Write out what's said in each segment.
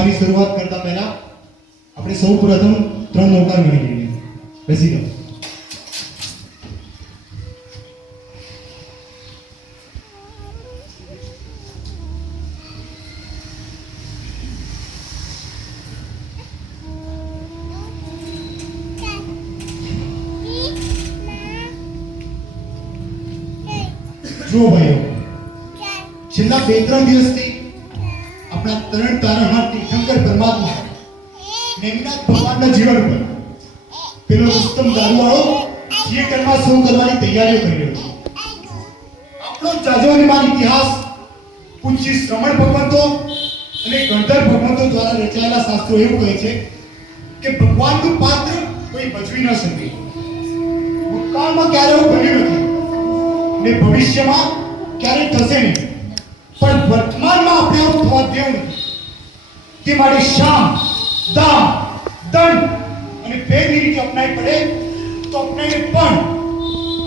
સભાની શરૂઆત કરતા પહેલા આપણે સૌ પ્રથમ 3 નૌકાર ગણી લઈએ. બેસી જાઓ. જો ભાઈઓ, છેલ્લા 2-3 દિવસથી આપણા તરણ તારણહાર તીર્થંકર પરમાત્મા નેમિનાથ ભગવાનના જીવન ઉપર પેલો ઉત્તમ દારૂવાળો થિયેટરમાં શો કરવાની તૈયારીઓ કરી રહ્યો છે. આપણો જાજવણીમાં ઇતિહાસ પૂજ્ય શ્રમણ ભગવંતો અને ગણધર ભગવંતો દ્વારા રચાયેલા શાસ્ત્રો એવું કહે છે કે ભગવાનનું પાત્ર કોઈ ભજવી ન શકે. ભૂતકાળમાં ક્યારે એવું બન્યું નથી ને ભવિષ્યમાં ક્યારે થશે નહીં, પણ વર્તમાનમાં આપણે આવું થવા દેવું નથી. તે માટે શામ, દામ, દંડ અને ભેદની રીતે અપનાવી પડે તો અપનાવીને પણ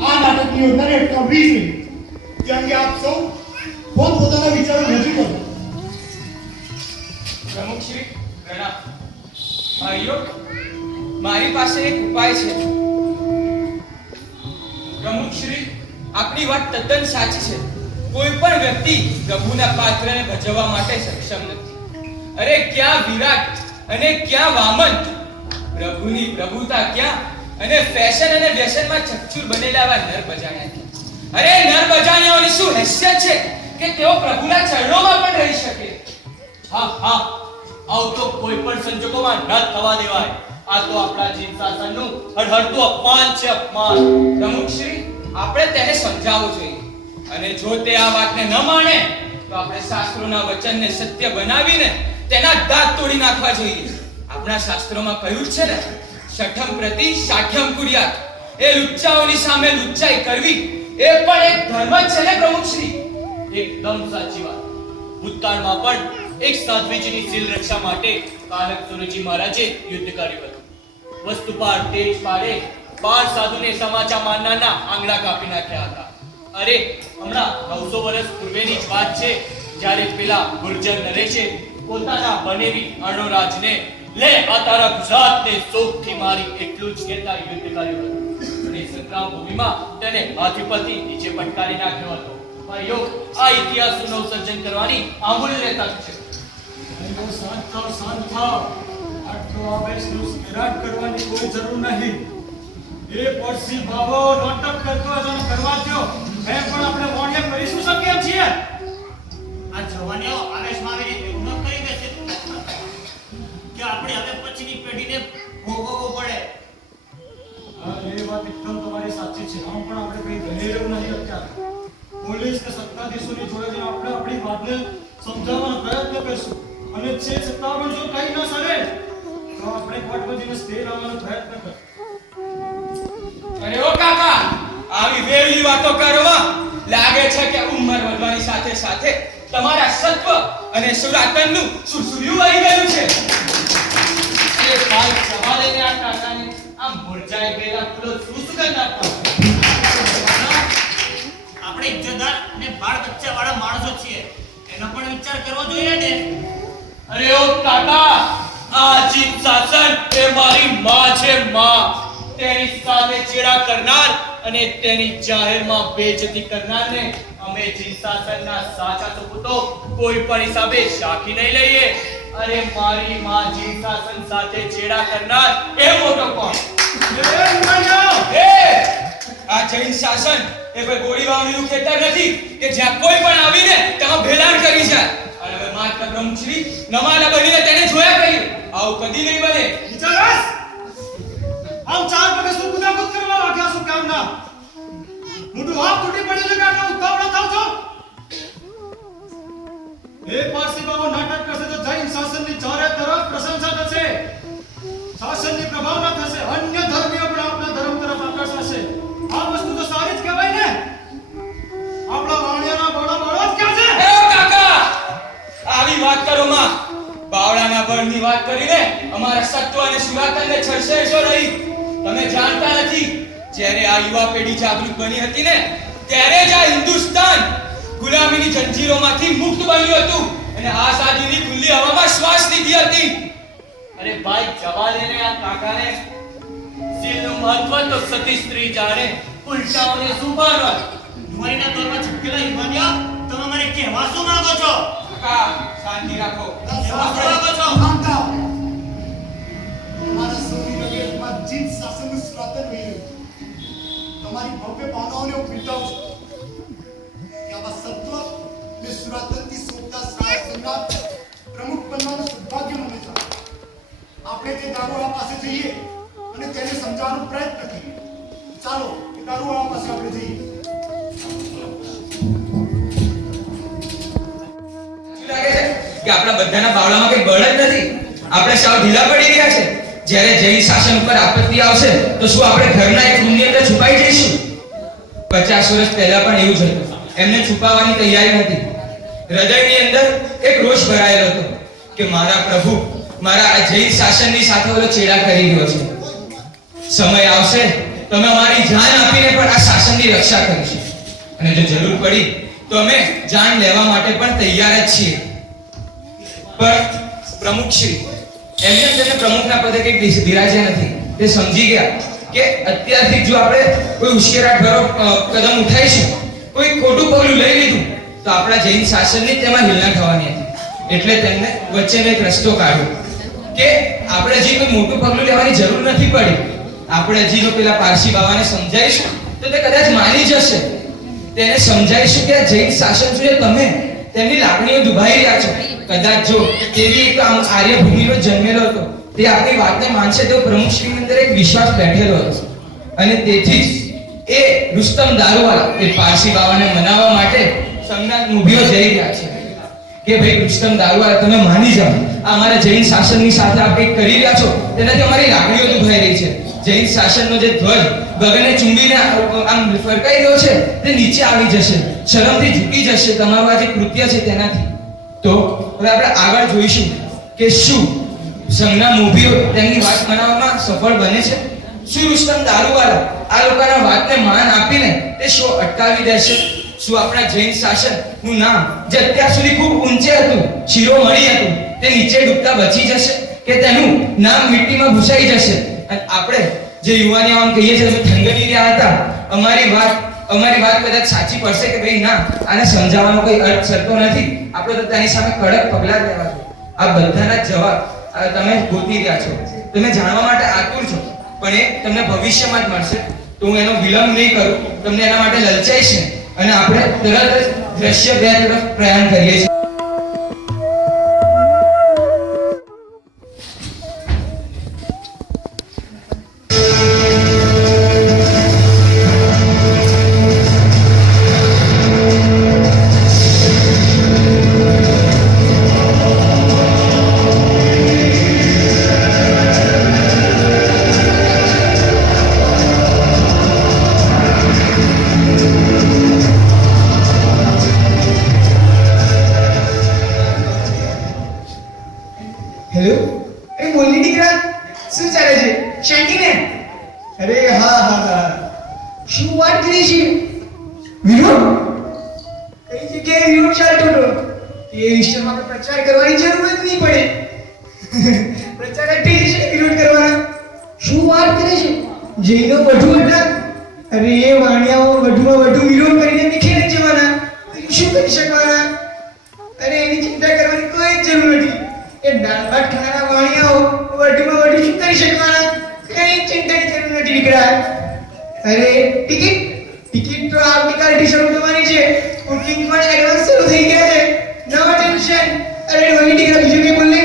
આ નાટકની યોજનાને અટકાવવી જોઈએ. તે અંગે આપ સૌ પોતપોતાના વિચારો રજૂ કરો. પ્રમુખ શ્રી પ્રણામ. ભાઈઓ, મારી પાસે એક ઉપાય છે. પ્રમુખ શ્રી, આપની વાત તદ્દન સાચી છે. કોઈ પણ વ્યક્તિ પ્રભુના પાત્રને ભજવવા માટે સક્ષમ નથી. અરે ક્યાં વિરાટ અને ક્યાં વામન! પ્રભુની પ્રભુતા ક્યાં અને ફેશન અને વ્યસનમાં ચકચૂર બનેલા આવા નર બજાણ્યા. અરે નર બજાણ્યાઓની શું હેસિયત છે કે તેઓ પ્રભુના ચરણોમાં પણ રહી શકે? હા હા, આવ તો કોઈ પણ સંજોગોમાં ન થવા દેવાય. આ તો આપણા જીન શાસનનું હળહળતું અપમાન છે, અપમાન. પ્રમુખ શ્રી, આપણે તેને સમજાવવું જોઈએ, અને જો તે આ વાતને ન માને તો આપણે શાસ્ત્રોના વચનને સત્ય બનાવીને તેના દાંત તોડી નાખવા જોઈએ. આપણા શાસ્ત્રોમાં કહ્યું છે ને, શઠમ પ્રતિ શાઠ્યમ કુર્યાત. એ લુચ્ચાઓની સામે લુચ્ચાઈ કરવી એ પણ એક ધર્મ જ છે ને પ્રમુખ શ્રી? એકદમ સાચી વાત. ભૂતકાળમાં પણ એક સાધ્વીજીની સીલ રક્ષા માટે કાલક સુરજી મહારાજે યુદ્ધ કર્યું હતું. વસ્તુપાળ તેજ પાડે 12 સાધુને સમાચાર માનનારના આંગળા કાપી નાખ્યા હતા. અરે હમણાં 900 વર્ષ પૂર્વેની જ વાત છે, જ્યારે પેલા ગુર્જર નરેશે પોતાના બનેવી અણોરાજને લે આ તારા ગુજરાતને શોકથી મારી એટલું જ કહેતા યુદ્ધ કર્યું હતું. અને સંગ્રામ ભૂમિમાં તેને હાથીપતિ નીચે પટકારી નાખ્યો હતો. ભાઈઓ, આ ઇતિહાસનું નવસર્જન કરવાની અમૂલ્ય તક છે. શાંત થાવ. આટલો આવેશનું વિરાટ કરવાની કોઈ જરૂર નહીં. એ પડસી ભાવો નાટક કરતો હતો ને કરવા દો. એમ પણ આપણે મોઢે કરીશું શકીએ છીએ. આ જવાનીઓ આવેશમાં આવીને એવું ન કરી દેશે કે આપણે હવે પછીની પેઢીને ભોગવવું પડે. હા, એ વાત એકદમ તમારી સાચી છે. આમ પણ આપણે કઈ ગણી રહ્યું નહીં અત્યારે. પોલીસ કે સત્તાધીશોની જોડે જઈને આપણે આપણી વાતને સમજાવવાનો પ્રયત્ન કરીશું, અને છે છતાં પણ જો કઈ ન સરે તો આપણે કોર્ટ બધીને સ્ટે લાવવાનો પ્રયત્ન કરીશું. અરે ઓ કાકા, આવી વેવલી વાતો કરવા લાગે છે કે ઉંમર વધવાની સાથે સાથે તમારા સત્વ અને સુરાતનનું સુરસુર્યું વહી ગયું છે. અરે ભાઈ, સવારે ને આ કાકાને આ મુરઝાઈ ગયેલા ફૂલો શું સુગંધ આપતા? આપણે ઇજ્જતદાર અને બાળ બચ્ચાવાળા માણસો છીએ, એનો પણ વિચાર કરવો જોઈએ ને. અરે ઓ કાકા, આ જીન શાસન એ મારી માં છે, માં. તેની સાથે ચેડા કરનાર અને તેની જાહેરમાં બેઇજ્જતી કરનારને અમે જીન શાસનના સાચા સપૂતો કોઈ પણ હિસાબે શાખી નહીં લઈએ. અરે મારી માં જીન શાસન સાથે ચેડા કરનાર એ મોટો કોણ? આ જૈન શાસન એ કોઈ ગોળી વાવણીનું ખેતર નથી કે જ્યાં કોઈ પણ આવીને તેમાં ભેલાણ કરી જાય. અને હવે માત્ર બ્રહ્મશ્રી નમાલા બનીને તેને જોયા કર્યું. આવું કદી નહીં બને. વિચારસ આમ ચાર પગે શું કુદાકુદ કરવા લાગ્યા શું કામ ના? મોટું હાથ તૂટી પડે છે કે આટલા ઉતાવળા થાવ છો? એ પારસી બાબો નાટક કરશે તો જૈન શાસનની ચારે તરફ પ્રશંસા થશે, શાસનની પ્રભાવના થશે, અન્ય ધર્મીઓ પણ આપણા ધર્મ તરફ આકર્ષાશે. આ વસ્તુ તો સારી જ કહેવાય ને. આપણા વાણિયાના બોળા બોળા જ ક્યાં છે? એ કાકા, આવી વાત કરો માં. બાવળાના બળની વાત કરીને અમારા સત્વ અને સુરાતનને છરછેરશો રહી. તમે જાણતા નથી, જ્યારે આ યુવા પેઢી જાગૃત બની હતી ને, ત્યારે જ આ હિન્દુસ્તાન ગુલામીની જંજીરોમાંથી મુક્ત બન્યું હતું અને આ સાધુની ખુલ્લી હવામાં શ્વાસ લીધી હતી. અરે ભાઈ જવા દે ને આ કાકાને. શીલનું મહત્વ તો સતી સ્ત્રી જાણે, ઉલટાઓને શું માનવા. જુવાનીના દોરમાં છટકેલા યુવાનીઓ, તમે મને કહેવા શું માંગો છો? કાકા શાંતિ રાખો. કહેવા શું માંગો છો? કાંતા, તમારા સૌની નજરમાં જીત શાસનનું સુરાતન વહી રહ્યું. તમારી ભવ્ય ભાવનાઓને હું બિરદાવું છું. કે આવા સત્વ અને સુરાતનથી શોભતા શ્રાવ સમ્રાટ પ્રમુખ બનવાનું સૌભાગ્ય મને છે. આપણે તે દારૂવાળા પાસે જઈએ અને તેને સમજાવવાનો પ્રયત્ન કરીએ. ચાલો એ દારૂવાળા પાસે આપણે જઈએ. શું લાગે છે કે આપણા બધાના બાવળામાં કઈ બળ જ નથી? આપણે સાવ ઢીલા પડી ગયા છે. જ્યારે જૈન શાસન ઉપર આપત્તિ આવશે તો શું આપણે ઘરના એક રૂમની અંદર છુપાઈ જઈશું? 50 વર્ષ પહેલા પણ એવું જ હતું. એમને છુપાવવાની તૈયારી હતી. હૃદયની અંદર એક રોષ ભરાયેલો હતો કે મારા પ્રભુ મારા આ જૈન શાસનની સાથે ઓલો ચેડા કરી રહ્યો છે. સમય આવશે તો અમે અમારી જાન આપીને પણ આ શાસનની રક્ષા કરીશું. અને જો જરૂર પડી તો અમે જાન લેવા માટે પણ તૈયાર જ છીએ. પણ પ્રમુખશ્રી એમને તેને પ્રમુખના પદે કંઈક બિરાજ્યા નથી. તે સમજી ગયા કે અત્યારથી જો આપણે કોઈ ઉશ્કેરાટ ભરો કદમ ઉઠાઈશું, કોઈ ખોટું પગલું લઈ લીધું તો આપણા જૈન શાસનની તેમાં હિલના થવાની હતી. એટલે તેમને વચ્ચેનો એક રસ્તો કાઢ્યો કે આપણે હજી કોઈ મોટું પગલું લેવાની જરૂર નથી પડી. આપણે હજી જો પેલા પારસી બાવાને સમજાઈશું તો તે કદાચ માની જશે. તેને સમજાઈશું કે આ જૈન શાસન જોઈએ તમે તેમની લાગણીઓ દુભાઈ રહ્યા છો. કદાચ જો તેવી એક આર્ય ભૂમિનો જન્મેલો હતો તે આપણી વાતને માનશે તેવો પ્રમુખશ્રીની અંદર એક વિશ્વાસ બેઠેલો હતો. અને તેથી જ એ રુસ્તમ દારૂવાળા એ પારસી બાવાને મનાવવા માટે સંજ્ઞાત મૂભીઓ જઈ રહ્યા છે કે ભાઈ રુસ્તમ દારૂવાળા તમે માની જાઓ, આ અમારા જૈન શાસનની સાથે આપ કંઈક કરી રહ્યા છો તેનાથી અમારી લાગણીઓ દુભાઈ રહી છે. જૈન શાસનનો જે ધ્વજ ગગને ચુંબીને આમ ફરકાઈ રહ્યો છે તે નીચે આવી જશે, શરમથી ઝૂકી જશે તમારું આ જે કૃત્ય છે તેનાથી. તો હવે આપણે આગળ જોઈશું કે શું સંજ્ઞા મૂભીઓ તેમની વાત મનાવવામાં સફળ બને છે? શું રુસ્તમ દારૂવાળા આ લોકોના વાતને માન આપીને તે શો અટકાવી દેશે? શું આપણા જૈન શાસનનું નામ જે અત્યાર સુધી ખૂબ ઊંચે હતું, શિરોમણી હતું, તે નીચે ડૂબતા બચી જશે કે તેનું નામ મિટ્ટીમાં ભૂસાઈ જશે? અને આપણે જે યુવાનીઓ આમ કહીએ છીએ તમે થંગની રહ્યા હતા, અમારી વાત કદાચ સાચી પડશે કે ભાઈ ના આને સમજાવવાનો કોઈ અર્થ સરતો નથી, આપણે તો તેની સામે કડક પગલાં લેવા જોઈએ. આ બધાના જવાબ તમે ગોતી રહ્યા છો, તમે જાણવા માટે આતુર છો, પણ એ તમને ભવિષ્યમાં જ મળશે. તો હું એનો વિલંબ નહીં કરું, તમને એના માટે લલચાઈશ નહીં અને આપણે તરત જ દ્રશ્ય 2 તરફ પ્રયાણ કરીએ છીએ. હેલો, એ બોલની દીકરા, શું ચાલે છે? શાંતિ ને? અરે હા, શું વાત કરી છે? વિરોધ? કઈ જગ્યાએ વિરોધ ચાલતો હતો? એ વિષયમાં તો પ્રચાર કરવાની જરૂર જ નહીં પડે. પ્રચાર જ થઈ જશે વિરોધ કરવાના. શું વાત કરે છે? જૈનો વધુ હતા? અરે એ વાણિયાઓ વધુમાં વધુ વિરોધ કરીને વિખેરી જવાના. શું કરી શકવાના? અરે એની ચિંતા કરવાની કોઈ જ જરૂર નથી. એ દાળ ભાત ખાનારા વાણિયાઓ વધુમાં વધુ શું કરી શકવાના? કઈ ચિંતાની જરૂર નથી દીકરા. અરે ટિકિટ તો આવતીકાલથી શરૂ થવાની છે. બુકિંગ પણ એડવાન્સ શરૂ થઈ ગયા છે. નો ટેન્શન. અરે વહી દીકરા, બીજું કઈ બોલ ને?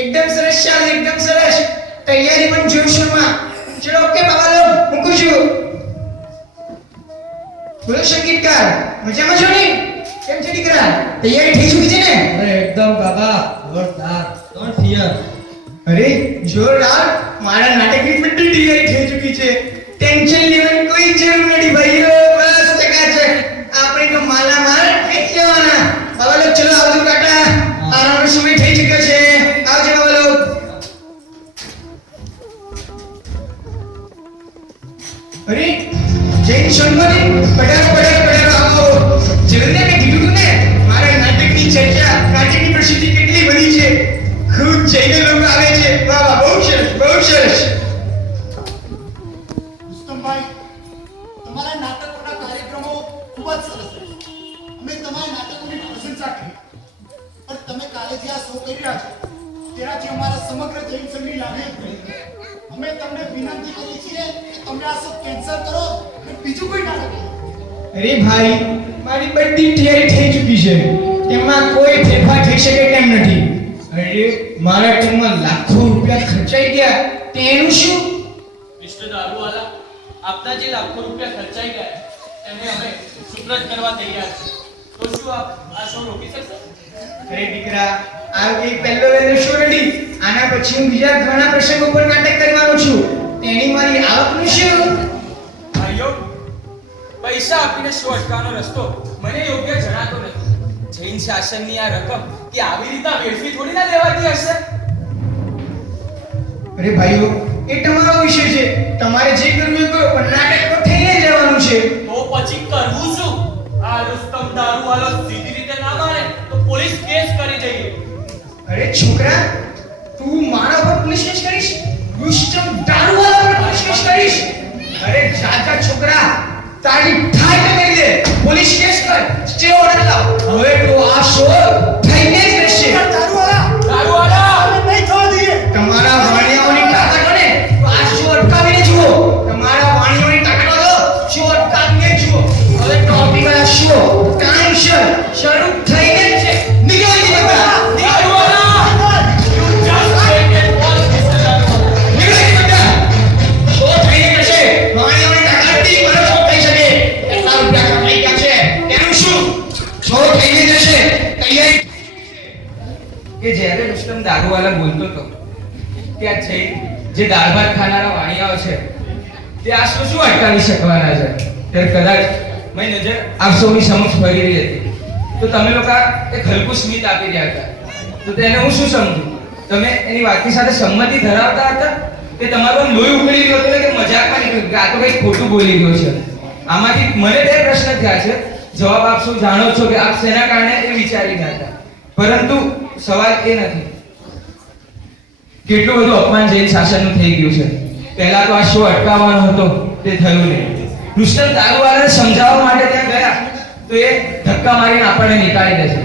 એકદમ સરસ ચાલ, એકદમ સરસ. તૈયારી પણ જોશમાં. ચલો ઓકે બાબા લો, મૂકું છું. બોલો સંગીતકાર, મજામાં છો ને? કેમ છે દીકરા, તૈયારી થઈ ચૂકી છે ને? અરે એકદમ કાકા, જોરદાર. Don't fear. અરે જોરદાર, મારા નાટકની બધી તૈયારી થઈ ચૂકી છે. ટેન્શન લેવાની કોઈ જરૂર નથી ભાઈઓ. બસ ચકાચક. આપણે તો માલામાલ થઈ જવાના. બાબા લોગ ચલો આવજો કાકા, આરામનો સમય થઈ ચૂક્યો છે. આવજો બાબા લોગ. અરે જૈન સંગોની પડારો આવો. જેમને મેં કીધું હતું ને મારા નાટકની ચર્ચા, નાટકની અમે તમારા નાટકોની પ્રશંસા કરી, પણ તમે કાલે જે આ શો કરી રહ્યા છો તેનાથી અમારા સમગ્ર જૈન સંઘની લાગણી થઈ. અમે તમને વિનંતી કરીએ છીએ કે તમે આ શો કેન્સલ કરો અને બીજું કોઈ નાટક કરો. અરે ભાઈ, મારી બધી તૈયારી થઈ ચૂકી છે, એમાં કોઈ ફેરફાર થઈ શકે તેમ નથી. અરે મારા ટીમમાં લાખો રૂપિયા ખર્ચાઈ ગયા, તેનું શું? મિસ્ટર દારૂવાલા, આપના જે લાખો રૂપિયા ખર્ચાઈ ગયા તેને અમે સુપ્રત કરવા તૈયાર છે. તો શું આપ આ શો રોકી શકશો? અરે દીકરા, આ એક પહેલો શો નથી. આના પછી હું બીજા ઘણા પ્રસંગો પર નાટક કરવાનો છું. તેની મારી આવકનું શું? ભાઈઓ, પૈસા આપીને શો અટકાવવાનો રસ્તો મને યોગ્ય જણાતો નથી. જૈન શાસનની આ રકમ કે આવી રીતે વેડફી થોડી ના લેવાતી હશે. અરે ભાઈઓ, એ તમારો વિષય છે, તમારે જે કરવું એ કરો, પણ નાટક તો થઈને જ રહેવાનું છે. તો પછી કરવું શું? આ રુસ્તમ દારૂવાલો સીધી રીતે ના માને તો પોલીસ કેસ કરી દઈએ. અરે છોકરા, તું મારા પર પોલીસ કેસ કરીશ? રુસ્તમ દારૂવાલા પર પોલીસ કેસ કરીશ? અરે જાજા છોકરા, તારી ઠાઈ તો કરી દે, પોલીસ કેસ કર, સ્ટે ઓર્ડર લાવ. હવે તો આ શો થઈને જ રહેશે. દારૂવાલા! અમે નહીં થવા દઈએ. તમારા વાણિયાઓની તાકાત હોય ને તો આ શો અટકાવીને જુઓ. તમારા વાણિયાઓની તાકાત હોય તો શો અટકાવીને જુઓ. હવે ટોપિક આ શો ટાઈમસર શરૂ થઈને જ છે. નીકળો અહીંથી બધા. દારૂવાલા! You just take it all, Mr. દારૂવાલા. નીકળો અહીંથી બધા. શો થઈને જશે. વાણિયાઓની તાકાતથી મને શો થઈ શકે. એટલા રૂપિયા કમાઈ ગયા છે, તેનું શું? શો થઈને જશે. તૈયારી કે જ્યારે રુસ્તમ દારૂવાલા બોલતો હતો ત્યાં જૈન જે દાળ ભાત ખાનારા વાણિયાઓ છે તે આ શું શું અટકાવી શકવાના છે, ત્યારે કદાચ મારી નજર આપ સૌની સમક્ષ ફરી રહી હતી તો તમે લોકો એક હલકું સ્મિત આપી રહ્યા હતા. તો તેને હું શું સમજુ? તમે એની વાતની સાથે સંમતિ ધરાવતા હતા કે તમારું લોહી ઉકળી ગયું હતું કે મજાકમાં નીકળ્યું કે આ તો કંઈક ખોટું બોલી ગયો છે? આમાંથી મને બે પ્રશ્ન થયા છે. જવાબ આપ શું જાણો છો કે આપ શેના કારણે એ વિચારી રહ્યા હતા, પરંતુ સવાલ એ નથી કેટલું બધું અપમાન જૈન શાસનનું થઈ ગયું છે. પહેલા તો આ શો અટકાવવાનો હતો, તે થયું નહીં. રુસ્તમ દારૂવાલાને સમજાવવા માટે ત્યાં ગયા તો એ ધક્કા મારીને આપણને નીકાળી દે છે.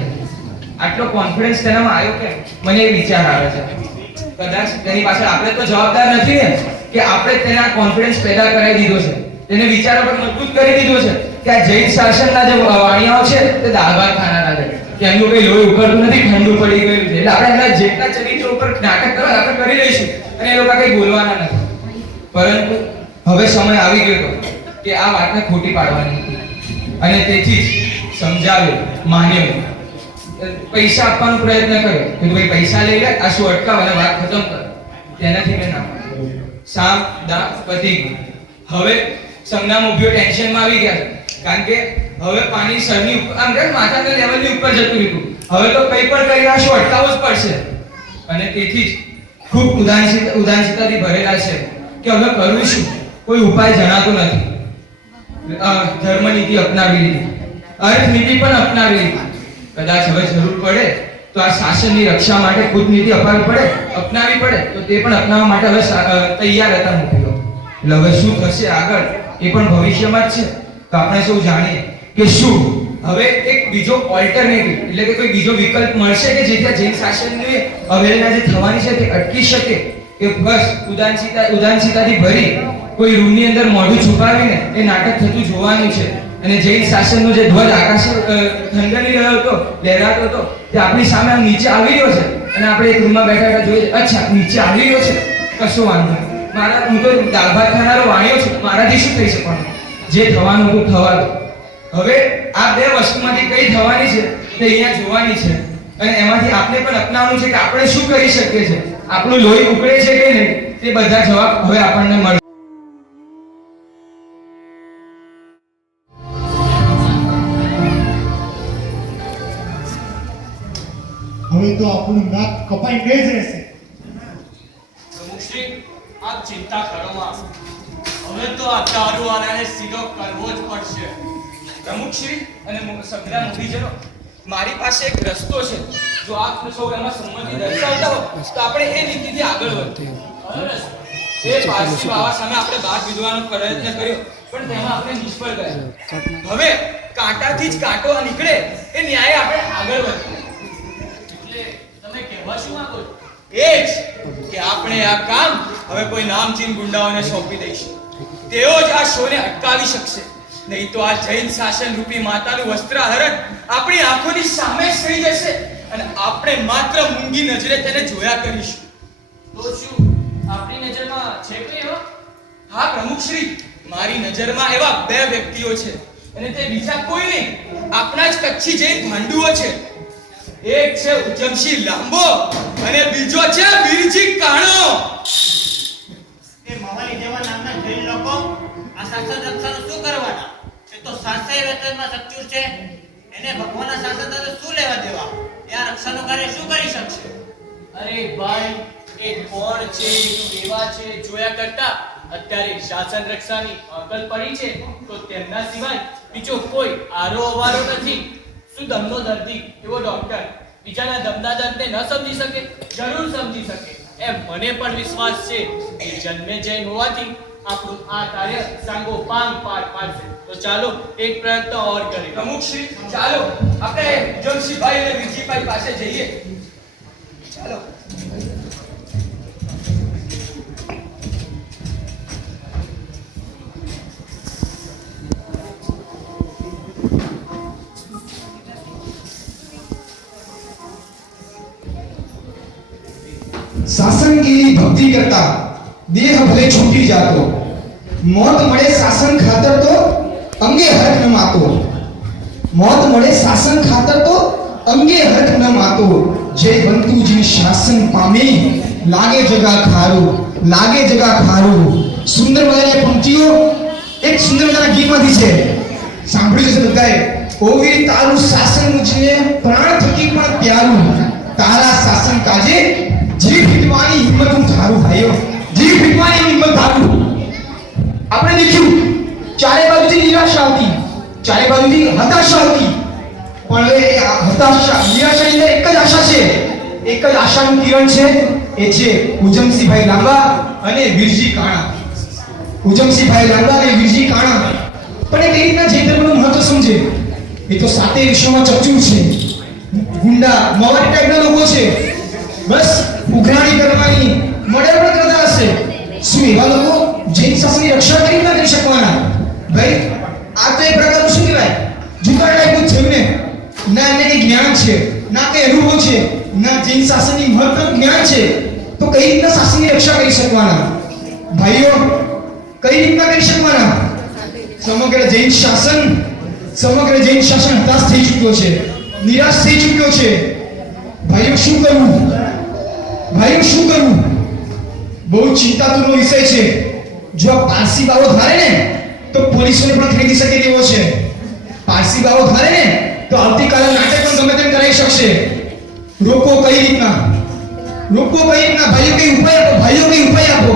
આટલો કોન્ફિડન્સ તેનામાં આવ્યો કેમ? મને એ વિચાર આવે છે. કદાચ તેની પાછળ આપણે તો જવાબદાર નથી ને કે આપણે તેના કોન્ફિડન્સ પેદા કરાવી દીધો છે, તેને વિચારો પર મજબૂત કરી દીધો છે કે આ જૈન શાસનના જે વાણિયાઓ છે તે દાળ ભાત ખાનારા છે, કે એમનું કઈ લોહી ઉકળતું નથી, ઠંડુ પડી ગયું છે. એટલે આપણે એમના જેટલા ચરિત્રો ઉપર નાટક કરવા આપણે કરી લઈશું અને એ લોકો કઈ બોલવાના નથી. પરંતુ હવે સમય આવી ગયો હતો કે આ વાતને ખોટી પાડવાની હતી અને તેથી જ સમજાવ્યો, માન્યો, પૈસા આપવાનો પ્રયત્ન કર્યો કે ભાઈ પૈસા લઈ લે, આ શું અટકાવ અને વાત ખતમ કર. તેનાથી મેં ના પાડ્યું. સામ દા પતી ગયું. હવે સંજ્ઞા મુભ્યો ટેન્શનમાં આવી ગયા છે, કારણ કે હવે પાણી સરની ઉપર આમ કે માથાના લેવલની ઉપર જતું રહ્યું. હવે તો કંઈ પણ કરી આ શો અટકાવવો જ પડશે અને તેથી જ ખૂબ ઉદાસીનતાથી ભરેલા છે કે હવે કરવું શું, કોઈ ઉપાય જણાતો નથી. ધર્મનીતિ અપનાવી લીધી, અર્થનીતિ પણ અપનાવી લીધી. કદાચ હવે જરૂર પડે તો આ શાસનની રક્ષા માટે કૂટનીતિ અપનાવી પડે તો તે પણ અપનાવવા માટે હવે તૈયાર હતા મુખ્યો. એટલે હવે શું થશે આગળ એ પણ ભવિષ્યમાં જ છે. તો આપણે સૌ જાણીએ કે શું હવે એક બીજો ઓલ્ટરનેટિવ એટલે કે કોઈ બીજો વિકલ્પ મળશે કે જેથી આ જૈન શાસનની અવહેલના જે થવાની છે તે અટકી શકે, કે બસ ઉદાસીનતાથી ભરી કોઈ રૂમની અંદર મોઢું છુપાવીને એ નાટક થતું જોવાનું છે અને જૈન શાસનનો જે ધ્વજ આકાશ થનગની રહ્યો હતો, લહેરાતો હતો, તે આપણી સામે આમ નીચે આવી રહ્યો છે અને આપણે એક રૂમમાં બેઠા જોઈએ, અચ્છા નીચે આવી રહ્યો છે, કશો વાંધો નહીં. હું તો દાળ ભાત ખાનારો વાણિયો છું, મારાથી શું થઈ શકવાનું? જે થવાનું હતું થવા દો. હવે આ બે વસ્તુમાંથી કઈ થવાની છે તે અહીંયા જોવાની છે અને એમાંથી આપણે પણ અપનાવવાનું છે કે આપણે શું કરી શકીએ છીએ. આપણું લોહી ઉકળે છે કે નહીં તે બધા જવાબ હવે આપણને મળશે. હવે તો આપણું નાક કપાઈને જ રહેશે. પ્રમુખશ્રી, આપ ચિંતા કરો માં. હવે તો આ દારૂવાલાને સીધો કરવો જ પડશે. પ્રમુખશ્રી અને સભ્યના મુખીજનો, મારી પાસે એક રસ્તો છે. જો આપ સૌ એમાં સંમતિ દર્શાવતા હો તો આપણે એ નીતિથી આગળ વધીએ. એ પારસી બાવા સામે આપણે બાદ વિધવાનો પ્રયત્ન કર્યો પણ તેમાં આપણે નિષ્ફળ ગયા. હવે કાંટાથી જ કાંટો નીકળે એ ન્યાય આપણે આગળ વધીએ. એટલે તમે કહેવા શું માંગો છો? એ જ કે આપણે આ કામ હવે કોઈ નામચીન ગુંડાઓને સોંપી દઈશું. તેઓ જ આ શોને અટકાવી શકશે. નહીં તો આ જૈન શાસન રૂપી માતાનું વસ્ત્રાહરણ આપણી આંખોની સામે જ થઈ જશે અને આપણે માત્ર મૂંગી નજરે તેને જોયા કરીશું. તો શું આપણી નજરમાં છે કોઈ એવા? હા પ્રમુખશ્રી, મારી નજરમાં એવા બે વ્યક્તિઓ છે અને તે બીજા કોઈ નહીં, આપણા જ કચ્છી જૈન ભાંડુઓ છે. એક છે ઉજમસિંહ લાંબો અને બીજો છે વીરજી કાણો. એ મવાલી જેવા નામના જૈન લોકો આ શાસન રક્ષાનું શું કરવાના? એ તો શાસય વેતનમાં સચ્ચુર છે. એને ભગવાનના શાસન સાથે શું લેવા દેવા? એ આ રક્ષાનું કાર્ય શું કરી શકશે? અરે ભાઈ, એ કોણ છે, કેવા છે જોયા કરતા અત્યારે શાસન રક્ષાની અકલ પડી છે તો તેમના સિવાય બીજો કોઈ આરો અવારો નથી. શું દમનો દર્દી એવો ડોક્ટર બીજાના દમના દર્દને ન સમજી શકે? જરૂર સમજી શકે. એમ મને પણ વિશ્વાસ છે કે જન્મે જૈન હોવાથી આપણું આ કાર્ય સાંગો પાંગ પાર પાડશે. તો ચાલો એક પ્રયત્ન ઓર કરીએ. પ્રમુખશ્રી, ચાલો આપણે ઉજમસિંહભાઈ અને વીરજીભાઈ પાસે જઈએ. ચાલો. શાસન की भक्ति करता देह भले छूटी जातो, मौत મળે શાસન ખાતર તો અંગે હરખ ન માતો. मौत મળે શાસન ખાતર તો અંગે હરખ ન માતો. જય બંતુજી શાસન પામે લાગે જગા ખારું, લાગે જગા ખારું. સુંદર મજાની પંક્તિઓ એક સુંદર મજાના ગીતમાંથી છે, સાંભળ્યું છે બધાએ. ઓ વીર તારું શાસન મુજને પ્રાણ થકી પણ પ્યારું, તારા શાસન કાજે જીવ ફીટવાની હિંમત હું ધારું. ભાઈઓ, જીવ ફીટવાની હિંમત ધારું. આપણે દેખ્યું ચારે બાજુથી નિરાશા હતી, ચારે બાજુથી હતાશા હતી, પણ હવે એ હતાશા નિરાશાની અંદર એક જ આશા છે, એક જ આશાનું કિરણ છે. એ છે ઉજમસિંહભાઈ લાંબા અને વીરજી કાણા. ઉજમસિંહભાઈ લાંબા અને વીરજી કાણા પણ એ કઈ રીતના જૈન ધર્મનું મહત્વ સમજે? એ તો સાતે વિશ્વમાં ચર્ચું છે. ગુંડા મવારી ટાઈપના લોકો છે, બસ ઉઘરાણી કરવાની મર્ડર પણ કરતા હશે. શું એવા લોકો જૈન શાસનની રક્ષા કરી ના કરી શકવાના? ભાઈ, આ તો એક પ્રકારનું શું કહેવાય, જુગાર ટાઈપનું થયું ને. ના એમને કઈ જ્ઞાન છે, ના કઈ અનુભવ છે, ના જૈન શાસનની મહત્વનું જ્ઞાન છે, તો કઈ રીતના શાસનની રક્ષા કરી શકવાના? ભાઈઓ, કઈ રીતના કરી શકવાના? સમગ્ર જૈન શાસન હતાશ થઈ ચૂક્યો છે, નિરાશ થઈ ચૂક્યો છે. ભાઈઓ શું કરવું? ભાઈઓ શું કરવું? બહુ ચિંતાતુરનો વિષય છે. જો આ પારસી બાવો ધારે ને તો પોલીસોને પણ ખરીદી શકે તેવો છે. પારસી બાવો ધારે ને તો આવતીકાલે નાટક પણ ગમે તેમ કરાવી શકશે. રોકો કઈ રીતના? રોકો કઈ રીતના? ભાઈઓ કઈ ઉપાય આપો, ભાઈઓ કઈ ઉપાય આપો.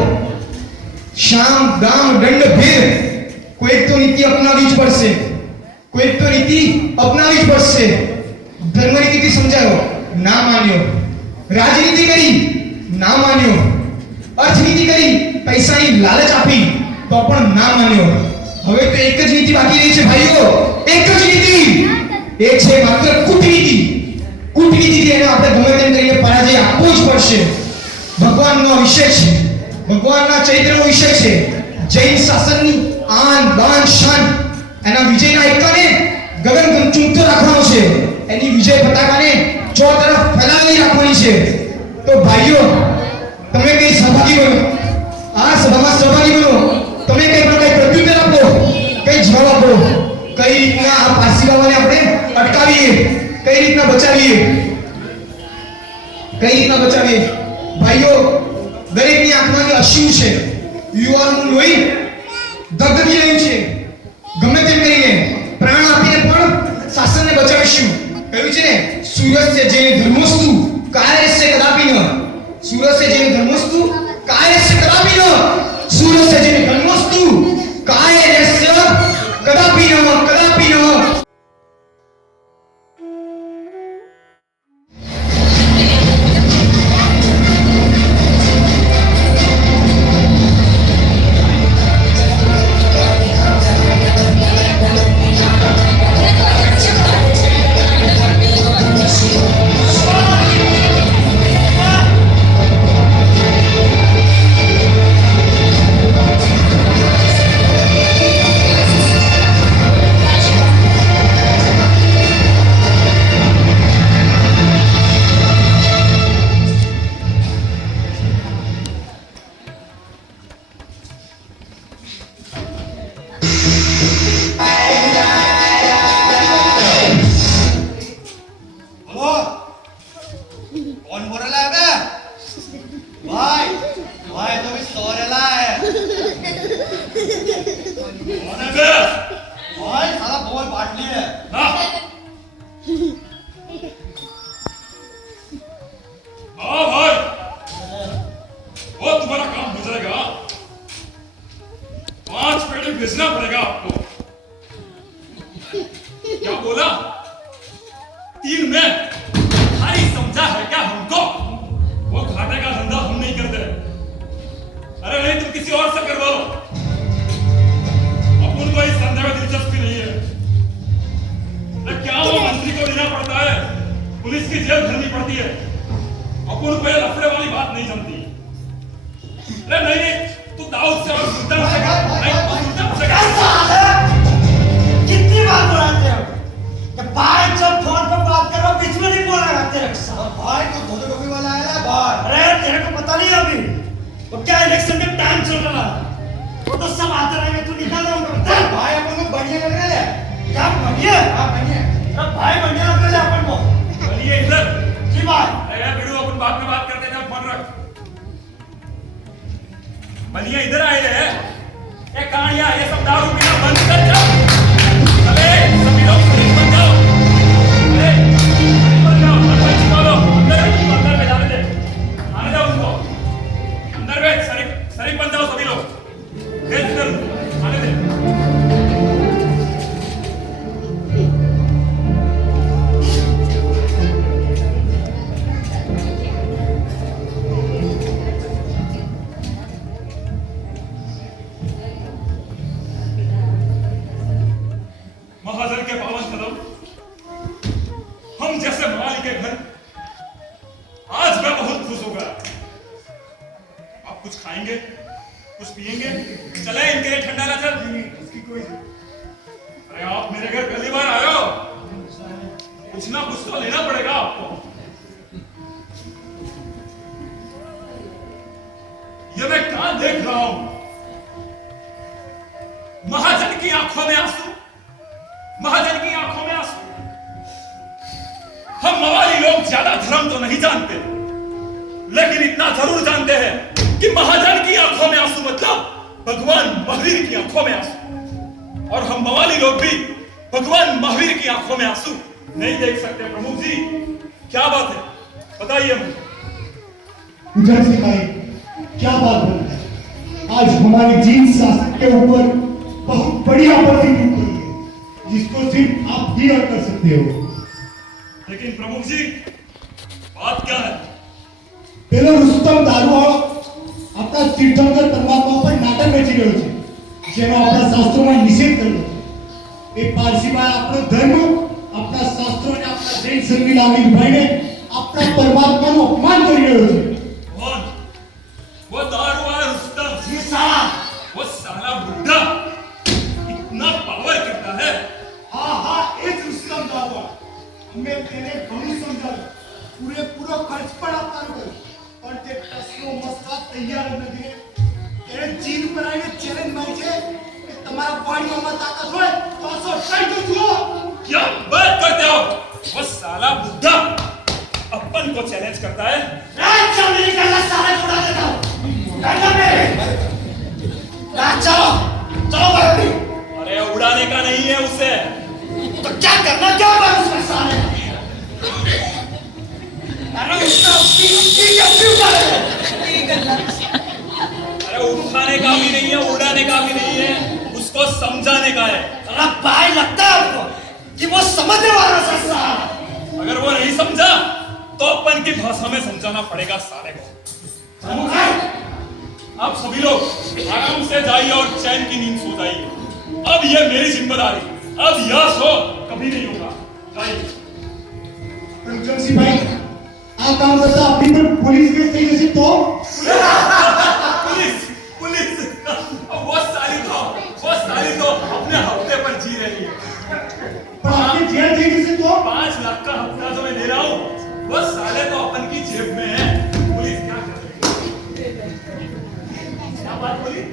શામ ગામ દંડ ભેદ કોઈક તો નીતિ અપનાવવી જ પડશે, કોઈક તો નીતિ અપનાવવી જ પડશે. ધર્મ નીતિથી સમજાયો, ના માન્યો. રાજનીતિ કરી, ના માન્યો. અર્થનીતિ કરી, પૈસાની લાલચ આપી, તો પણ ના માન્યો. હવે તો એક જ નીતિ બાકી રહી છે ભાઈઓ, એક જ નીતિ. એ છે માત્ર કૂટનીતિ. કૂટનીતિથી એને આપણે ગમે તેમ કરીને પરાજય આપવો જ પડશે. ભગવાનનો વિષય છે, ભગવાનના ચૈત્રનો વિષય છે. જૈન શાસનની આન બાન શાન, એના વિજયના એકાને ગગન ચૂંટતો રાખવાનો છે. એની વિજય પતાકાને ચોર તરફ ફેલાવી રાખવાની છે. તો ભાઈઓ, તમે કઈ સહભાગી બનો, આ સભામાં સહભાગી બનો. તમે કઈ પણ કઈ પ્રત્યુત્તર આપો, કઈ જવાબ આપો. કઈ રીતના આ પારસી બાવાને આપણે અટકાવીએ, કઈ રીતના બચાવીએ, કઈ રીતના બચાવીએ? ભાઈઓ, દરેકની આંખમાં અશ્રુ છે, યુવાનનું લોહી ધગધગી રહ્યું છે. ગમે તેમ કરીને પ્રાણ આપીને પણ શાસનને બચાવીશું. કહ્યું છે ને, સૂરજ્ય જૈન ધર્મોસ્તુ કાયસ્ય કદાપી ન. સૂરજ્ય જૈન ધર્મોસ્તુ કાયસ્ય કદાપી ન. સૂરજ્ય જૈન ધર્મોસ્તુ કાયસ્ય કદાપી ન, કદાપી ન. देना पड़ता है, पुलिस की जेल भरनी पड़ती है। अपन को ये लफड़े वाली बात नहीं जमती। अरे नहीं, तू दाऊद से और सुल्तान से नहीं, तू सुल्तान से कितनी बार बुलाते हो कि भाई जब फोन पर बात कर रहा हूं बीच में नहीं बोला करते रक्षा। भाई को धोने टोपी वाला आया ना भाई। अरे तेरे को पता नहीं अभी वो क्या इलेक्शन में टाइम चल रहा है, वो तो सब आते रहेंगे, तू निकाल रहा हूँ भाई अपन को बढ़िया लग रहा है। क्या बढ़िया। हाँ बढ़िया। अरे भाई बढ़िया लग रहा है अपन को। बोलिए इधर। जी भाई। अरे बिड़ू, अपन बाद में बात करते हैं, फोन रख। बलिए इधर आए रे। ये कहानियां, ये सब दारू पीना बंद कर जाओ। अबे सभी लोग शरीफ बन जाओ। अरे शरीफ बन जाओ, अंदर छिपा लो, अंदर में जाने दे, आने दो उनको अंदर में। शरीफ बन जाओ सभी लोग, भेज इधर, आने दे। महाजन के पावन कदम, हम जैसे माली के घर, आज मैं बहुत खुश हो गया। आप कुछ खाएंगे, कुछ पिएंगे? चले इनके लिए ठंडा ला चल। उसकी कोई अरे आप मेरे घर पहली बार आए हो, कुछ ना कुछ तो लेना पड़ेगा आपको। ये मैं क्या देख रहा हूं? महाजन की आंखों में आंसू, महाजन की आंखों में आंसू। हम मवाली लोग ज्यादा धर्म तो नहीं जानते, लेकिन इतना जरूर जानते हैं कि महाजन की आंखों में आंसू मतलब भगवान महावीर की आंखों में आंसू। और हम मवाली लोग भी भगवान महावीर की आंखों में आंसू नहीं देख सकते। प्रमुख जी, क्या बात है, बताइए मुझे। उजर सिंह भाई, क्या बात बोल, आज हमारे जीन शासन के ऊपर बहुत बड़ी आपत्ति टूट रही है, जिसको सिर्फ आप ही हल कर सकते हो। लेकिन प्रमुख जी, बात क्या है? પેલો રુસ્તમ દારૂવાળો આપણા તીર્થંકર પરમાત્મા ઉપર નાટક રચી રહ્યો છે, જેનો આપણા શાસ્ત્રોમાં નિષેધ કરેલો છે। એ પારસીભાઈ આપણો ધર્મ, આપણા શાસ્ત્રો અને આપણા જૈન સંઘની લાગણી દુભાઈને આપણા પરમાત્માનું અપમાન કરી રહ્યો છે। कौन? वो दारू वाला रुस्तम। जी साला। वो साला बुड्ढा इतना पावर करता है। हाँ हाँ, એ જ રુસ્તમ દારૂવાળો। અમે તેને ઘણું સમજાવ્યું, પૂરેપૂરો ખર્ચ પણ આપવાનો કર્યો, પણ તે ટસનો મસવા તૈયાર જ નથી। એને જીદ પર આવીને ચેલેન્જ મારી છે કે તમારા વાણીઓમાં તાકાત હોય તો આ સોસાયટી તો જુઓ। क्या बात करते हो? वो साला बुड्ढा अपन को चैलेंज करता है। राजा मेरी गला सारे उड़ा देता हूँ। राजा मेरे। राजा चलो भाई। अरे उड़ाने का नहीं है उसे, तो क्या करना, क्या बात उसमें सारे? अरे उसका उसकी कैसे उठाए? अरे उठाने का भी नहीं है, उड़ाने का भी नहीं है, उसको समझाने का है। अरे भाई, लगता है आपको कि वो समझने वाला सस्ता। अगर वो नहीं समझा तो अपन की भाषा में समझाना पड़ेगा सारे को। आप सभी लोग आराम से जाइए और चैन की नींद सो जाइए। अब ये मेरी जिम्मेदारी, अब यश हो कभी नहीं होगा। जाइए। ઉજર સિંહ ભાઈ, આ કામ કરતા આપણી પર પોલીસ કેસ થઈ જશે તો? पुलिस पुलिस वो साली तो अपने हफ्ते पर जी रही है। પણ આપણી જેલ થઈ જશે તો? 5 लाख का हफ्ता जो मैं दे रहा हूँ, वो साले तो अपन की जेब में है। पुलिस क्या कर रही है? क्या बात बोली?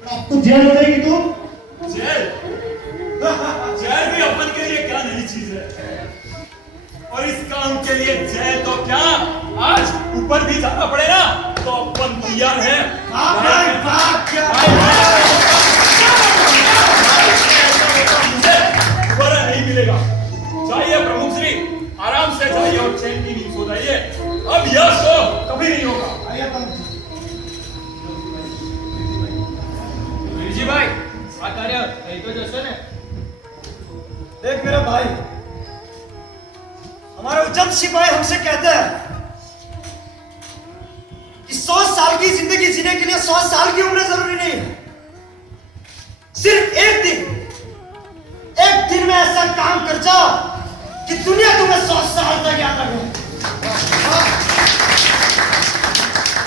પણ आपको जेल हो जाएगी तो? जेल जेल भी अपन के लिए क्या नई चीज है। और इस काम के लिए जेल तो क्या, आज ऊपर भी जाना पड़ेगा तो अपन तैयार है। दोबारा नहीं मिलेगा। जाइए प्रमुख श्री, आराम से जाइए और चैन की नींद सो जाइए। अब यश हो कभी नहीं होगा। વીરજી ભાઈ, આ કાર્ય થઈ તો જશે ને? देख मेरा भाई, हमारे उज्जैन सिपाही हमसे कहते हैं कि 100 साल की जिंदगी जीने के लिए 100 साल की उम्र जरूरी नहीं है। सिर्फ एक दिन में ऐसा काम कर जाओ कि दुनिया तुम्हें 100 साल तक याद रखे।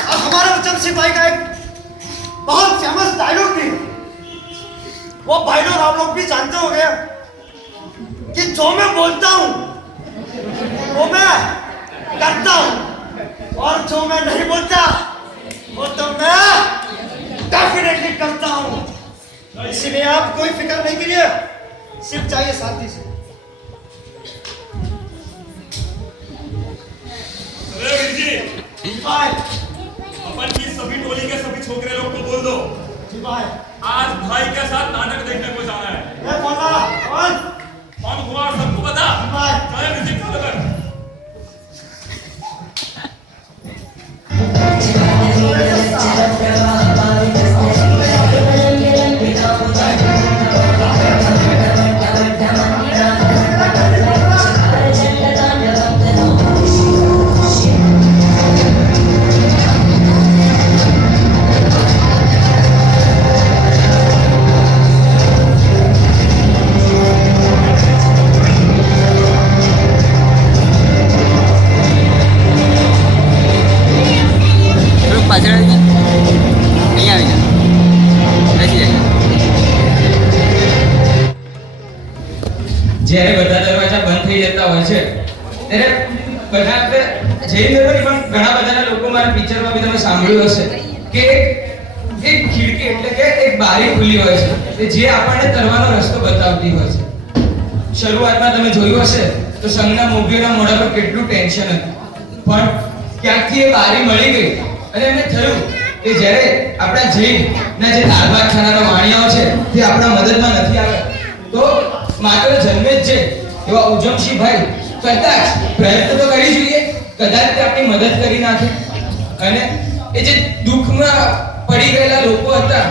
और हमारे उच्चम सिपाही का एक बहुत फेमस डायलॉग भी है। वो डायलॉग आप लोग भी जानते होंगे कि जो मैं बोलता हूं वो मैं करता हूं, और जो मैं नहीं बोलता वो तो मैं डेफिनेटली करता हूं। इसलिए आप कोई फिक्र नहीं करिए, सिर्फ चाहिए शांति से। अरे वीर जी, भाई अपन की सभी टोली के सभी छोकरे लोग को बोल दो, जी भाई, आज भाई के साथ नाटक देखने को जाना है। मैं बोला कौन कौन हुआ सबको बता। भाई। चाहे म्यूजिक चालू कर। પાછળ આવી જા, અહીંયા આવી જા, બેસી જાય. જ્યારે બધા દરવાજા બંધ થઈ જતા હોય છે ત્યારે બધા જૈન ધર્મની પણ ઘણા બધાના લોકો મારા પિક્ચરમાં બી તમે સાંભળ્યું હશે કે એક ખિડકી એટલે કે એક બારી ખુલ્લી હોય છે કે જે આપણને તરવાનો રસ્તો બતાવતી હોય છે. શરૂઆતમાં તમે જોયું હશે તો સંઘના મોભીઓના મોઢા પર કેટલું ટેન્શન હતું, પણ ક્યાંકથી એ બારી મળી ગઈ અને એમને થયું કે જ્યારે આપણા જૈનના જે દાળ ભાત ખાનારા વાણિયાઓ છે તે આપણા મદદમાં નથી આવ્યા તો માત્ર જન્મે જ છે એવા ઉજમસિંહભાઈ કદાચ પ્રયત્ન તો કરી જોઈએ, કદાચ તે આપણી મદદ કરી નાખે. અને એ જે દુઃખમાં પડી ગયેલા લોકો હતા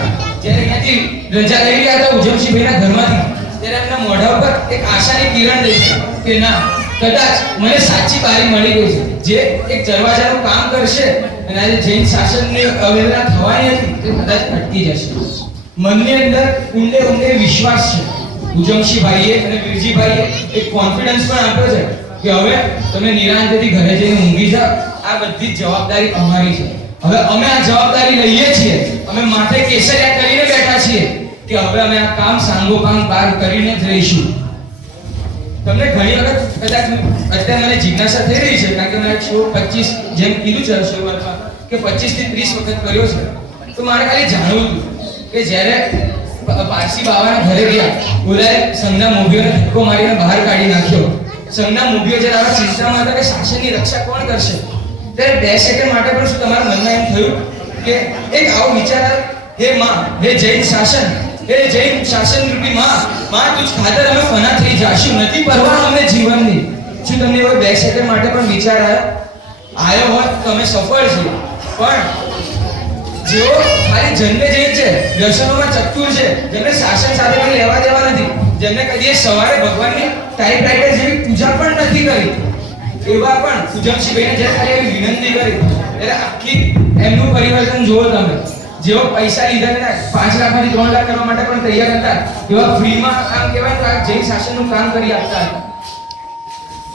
જ્યારે અહીંયાથી રજા લઈ રહ્યા હતા ઉજમસિંહભાઈના ઘરમાંથી, ત્યારે એમના મોઢા ઉપર એક આશાની કિરણ દેખાઈ કે ના, કદાચ મને સાચી બારી મળી ગઈ છે જે એક દરવાજાનું કામ કરશે અને આજે જૈન શાસનની અવહેલના થવાની હતી તે કદાચ અટકી જશે. મનની અંદર ઊંડે ઊંડે વિશ્વાસ છે. ઉજમસિંહભાઈએ અને વીરજીભાઈએ એક કોન્ફિડન્સ પણ આપ્યો છે કે હવે તમે નિરાંતથી ઘરે જઈને ઊંઘી જાઓ, આ બધી જ જવાબદારી અમારી છે. હવે અમે આ જવાબદારી લઈએ છીએ, અમે માથે કેસરિયા કરીને બેઠા છીએ કે હવે અમે આ કામ સાંગોપાંગ પાર કરીને જ રહીશું. તમને ઘણી વખત કદાચ અત્યારે મને જિજ્ઞાસા થઈ રહી છે કારણ કે મેં શો 25 જેમ કીધું છે શરૂઆતમાં કે 25 થી 30 વખત કર્યો છે, તો મારે ખાલી જાણવું હતું કે જ્યારે પારસી બાવાના ઘરે ગયા બોલાએ સંઘના મોભીઓને ધક્કો મારીને બહાર કાઢી નાખ્યો. સંઘના મોભીઓ જ્યારે આવા ચિંતામાં હતા કે શાસનની રક્ષા કોણ કરશે, ત્યારે 2 સેકન્ડ માટે પણ શું તમારા મનમાં એમ થયું કે એક આવો વિચાર, હે માં, હે જૈન શાસન, હે જૈન શાસન રૂપી માં, તુજ ખાતર અમે ફના થઈ જાશું, નથી પરવા અમને જીવનની. શું તમને એવો 2 સેકન્ડ માટે પણ વિચાર આવ્યો હોત તો અમે સફળ છીએ. પણ જેઓ ખાલી જન્મે જૈન છે, દર્શનોમાં ચતુર છે, જેમને શાસન સાથે કોઈ લેવા દેવા નથી, જેમને કદી સવારે ભગવાનની ટાઈપરાઇટર જેવી પૂજા પણ નથી કરી, એવા પણ ઉજમસિંહભાઈને જ્યારે ખાલી એવી વિનંતી કરી ત્યારે આખી એમનું પરિવર્તન જુઓ તમે. જેઓ પૈસા લીધા ને 5 લાખમાંથી 3 લાખ કરવા માટે પણ તૈયાર હતા, એવા ફ્રીમાં આમ કહેવાય તો આ જૈન શાસનનું કામ કરી આપતા હતા.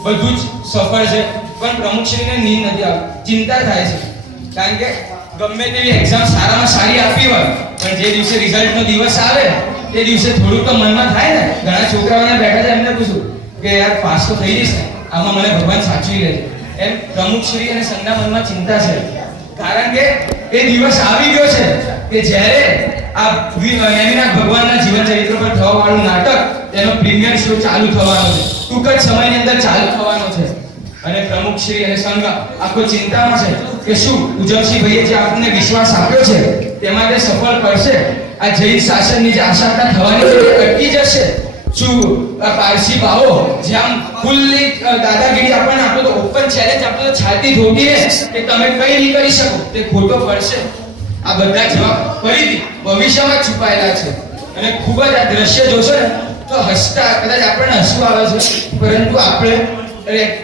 બધું જ સફળ છે, પણ પ્રમુખશ્રીને નીંદ નથી આવતી, ચિંતા થાય છે. કારણ કે ગમે તેવી એક્ઝામ સારામાં સારી આપી હોય પણ જે દિવસે રિઝલ્ટનો દિવસ આવે તે દિવસે થોડું તો મનમાં થાય ને. ઘણા છોકરાઓને બેઠા છે એમને પૂછું કે યાર પાસ તો થઈ જઈશ ને, આમાં મને ભગવાન સાચવી લે. એમ પ્રમુખશ્રી અને સંઘના મનમાં ચિંતા છે, કારણ કે એ દિવસ આવી ગયો છે કે જ્યારે આ નેમિનાથ ભગવાનના જીવન ચરિત્ર પર થવા વાળું નાટક તેનો પ્રીમિયર શો ચાલુ થવાનો છે, ટૂંક જ સમયની અંદર ચાલુ થવાનો છે. અને પ્રમુખશ્રી અને સંઘ આખો ચિંતામાં છે કે શું ઉજમસિંહભાઈએ જે આપણને વિશ્વાસ આપ્યો છે તેમાં તે સફળ કરશે. આ જૈન શાસનની જે આશાતા થવાની છે તે અટકી જશે. શું આ પારસી બાવો જે આમ ફૂલ્લી દાદાગીરી આપણને આપતો તો, ઓપન ચેલેન્જ આપતો તો છાતી ઠોકીને કે તમે કંઈ નહીં કરી શકો, તે ખોટો પડશે. આ બધા જવાબ ફરીથી ભવિષ્યમાં છુપાયેલા છે. અને ખૂબ જ આ દ્રશ્ય જોશો ને તો હસતા કદાચ આપણને હસવું આવે છે, પરંતુ આપણે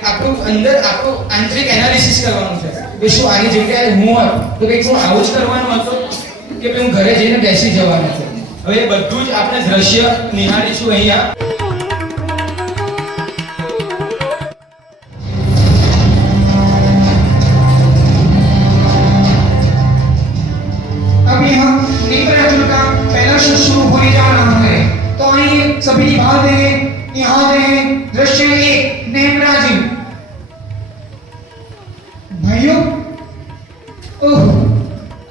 આપણું અંદર આપણું આંતરિક એનાલિસિસ કરવાનું છે કે શું આની જગ્યાએ હું હોત તો કંઈક હું આવું જ કરવાનું હતું કે હું ઘરે જઈને બેસી જવાનું છે. હવે એ બધું જ આપણે દ્રશ્ય નિહાળીશું અહીંયા. दृश्य 1 नेमराजी। भाइयों ओह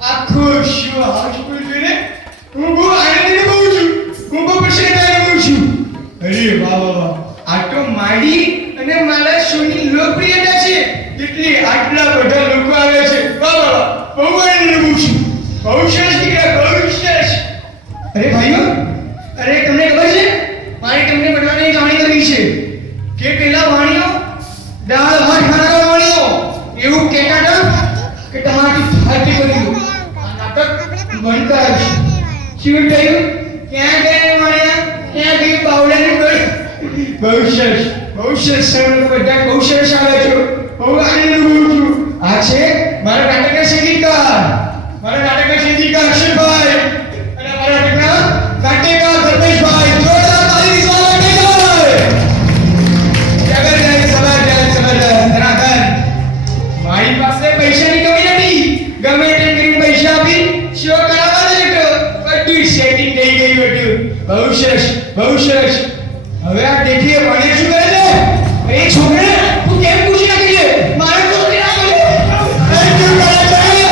આખો શો હાઉસફુલ છે હું બહુ આનંદને બહુ છું હું બહુ પ્રસન્નતાને બહુ છું અરે વાહ વાહ વાહ આ તો મારી અને મારા શોની લોકપ્રિયતા છે એટલે આટલા બધા લોકો આવે છે વાહ વાહ વાહ બહુ આનંદને બહુ છું બહુ સરસ દીકરા બહુ સરસ અરે ભાઈઓ અરે તમને ખબર છે મારે તમને બધાને જાણી કરવી છે કે પેલા વાણીઓ દાળ ભાત ખાનારા વાણીઓ એવું કહેતા હતા કે તમારી ફાટી બની બંધ કરાવીશ શું થયું ક્યાં ગયા માળિયા ક્યાં ગઈ બાવડાની ગઈ બહુ સરસ તમે બધા બહુ સરસ આવે છો બહુ આનંદ અનુભવું છું આ છે મારા નાટકના સંગીતકાર અક્ષરભાઈ અને મારા નાટકના નાટ્યકાર ધર્મેશભાઈ જોરદાર તાળી સ્વાગત જબરદસ્ત ધરાધર મારી પાસે પૈસાની કમી નથી ગમે તેમ કરીને પૈસા આપી શો કરાવવાનો હતો બધું સેટિંગ થઈ ગયું હતું બહુ સરસ હવે આ દેખીએ મને શું કરે છે એ છોકરા તું કેમ પૂછી નાખી છે મારે છોકરી ના બોલે શું કરે છે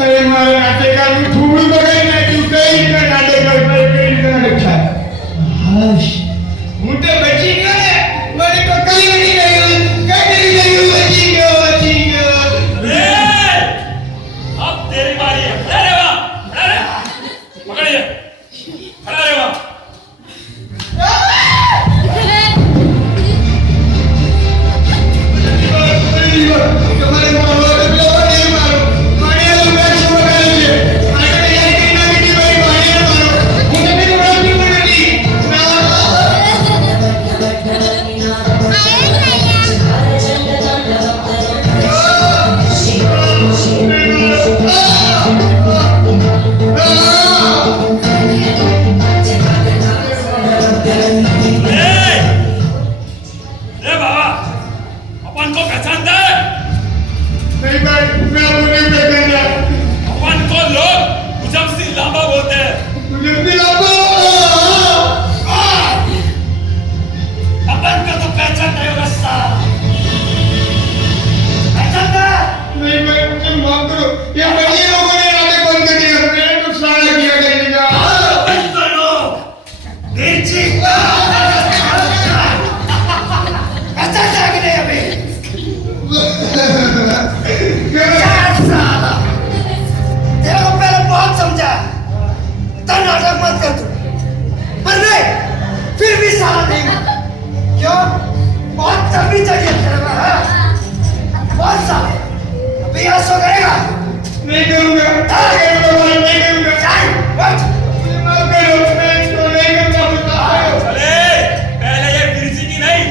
અરે મારા નાટ્યકારનું થોડું બગાડી નાખ્યું કઈ રીતે નાટક થાય હું તો બચી ગયો ને મને તો કઈ નથી ગયું બચી ગયો अब तेरी बारी है अरे वाह अरे पकड़िए खड़ा रे वाह તમારે મારો નહીં મારો માણિયા મેચ વગાડે છે આગળ યાર કઈ ના કીધી ભાઈ માણિયા મારો હું તમને ઓળખતી પણ નથી रे बाबा अपन को पहचानता है नहीं भाई मैं आपको नहीं पहचानता अपन को लोग मुझम सिंह लांबा बोलते हैं मुझे भी लापो अपन को तो पहचान नहीं होगा साला पहचानता है नहीं भाई मुझे माफ करो ये बड़े लोगों ने नाटक बंद कर दिया मैंने तो सारा किया करेगा बंद करो बेची अच्छा जागने अभी साला तेरे को पहले बहुत समझा तो नाटक मत कर तू पर नहीं फिर भी साला नहीं क्यों बहुत तभी चाहिए तेरे में हाँ? बहुत साले अभी यहाँ सो करेगा नहीं करूंगा नहीं करूंगा चल बैठ मुझे माफ करो मैं इसको नहीं करूंगा बताओ चले पहले ये गिरजी की नहीं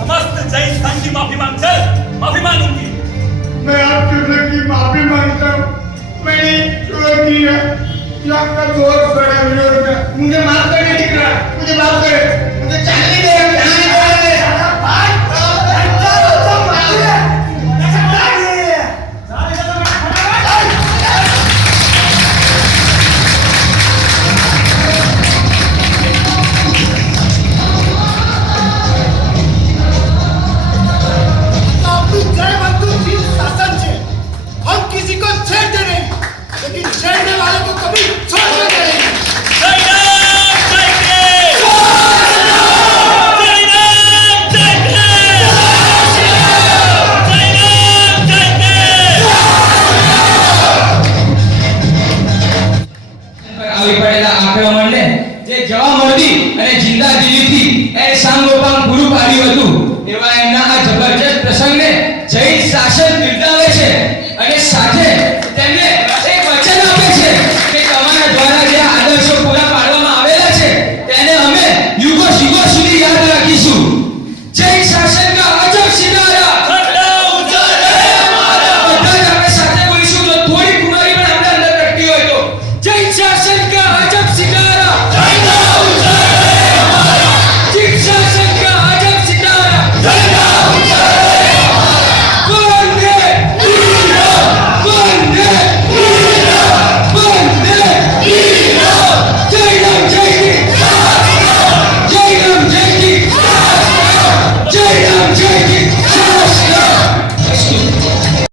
समस्त जैन संघ की माफी मांग चल माफी मांगूंगी मैं आपसे सबकी माफी मांगता हूँ मैंने चोर किया ये आपका बहुत बड़ा विरोध है मुझे माफ करने दिख रहा मुझे माफ करे मुझे चाहने दे